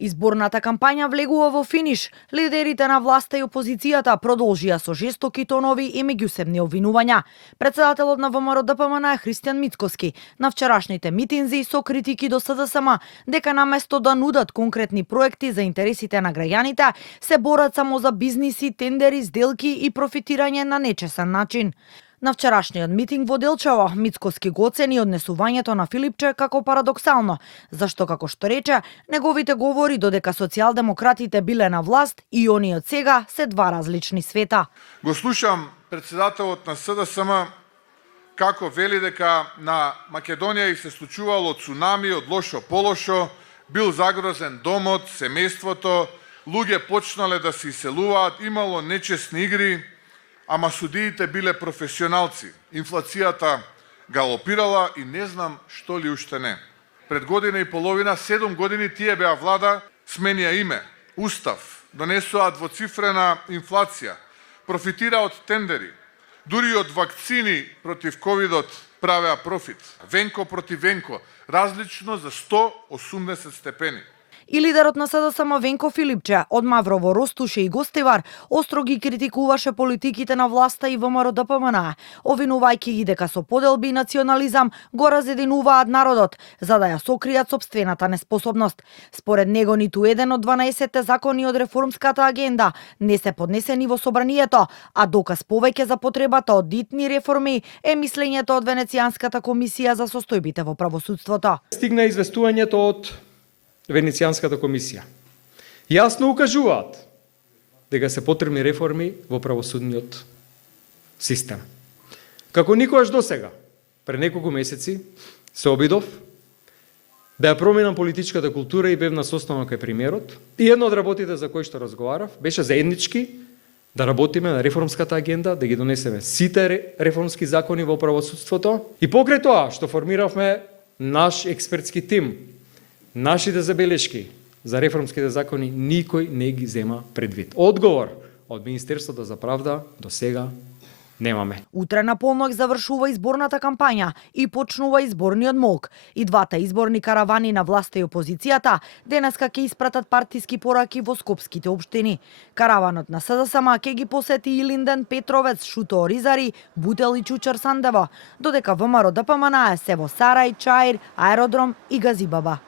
Изборната кампања влегува во финиш. Лидерите на власта и опозицијата продолжија со жестоки тонови и меѓусебни обвинувања. Председателот на ВМРО-ДПМН Христијан Мицкоски на вчерашните митинзи со критики до СДСМ дека наместо да нудат конкретни проекти за интересите на граѓаните, се борат само за бизниси, тендери, сделки и профитирање на нечесен начин. На вчерашниот митинг во Делчево, Мицкоски го оцени однесувањето на Филипче како парадоксално, зашто, како што рече, неговите говори додека социјалдемократите биле на власт и они од сега се два различни света. Го слушам председателот на СДСМ како вели дека на Македонија и се случувало цунами од лошо по лошо, бил загрозен домот, семејството, луѓе почнале да се иселуваат, имало нечесни игри, ама судиите биле професионалци. Инфлацијата галопирала и не знам што ли уште не. Пред година и половина, 7 години тие беа влада, сменија име, устав, донесоа двоцифрена инфлација, профитира од тендери, дури од вакцини против ковидот правеа профит. Венко против венко, различно за 180 степени. И лидерот на СДСМ Венко Филипче од Маврово, Ростуше и Гостивар остро ги критикуваше политиките на власта и ВМРО-ДПМН, обвинувајќи ги дека со поделби и национализам го разединуваат народот, за да ја сокријат сопствената неспособност. Според него ниту еден од 12 закони од реформската агенда не се поднесени во собранието, а доказ повеќе за потребата од дитни реформи е мислењето од Венецијанската комисија за состојбите во правосудството. Стигна известувањето од Венецијанската комисија. Јасно укажуваат дека се потребни реформи во правосудниот систем. Како никогаш досега, пред неколку месеци се обидов да ја променам политичката култура и бев на состанок кај премиерот. И едно од работите за кои што разговарав беше заеднички да работиме на реформската агенда, да ги донесеме сите реформски закони во правосудството. И покрај тоа што формиравме наш експертски тим, нашите забелешки за реформските закони никој не ги зема предвид. Одговор од Министерството за правда до сега немаме. Утре на полнок завршува изборната кампања и почнува изборниот молк. И двата изборни каравани на власта и опозицијата денеска ќе испратат партиски пораки во скопските општини. Караванот на СДСМ ќе ги посети Илинден, Петровец, Шуто Оризари, Бутел и Чучар Сандево, додека ВМРО-ДПМН се во Сарај, Чаир, Аеродром и Газибаба.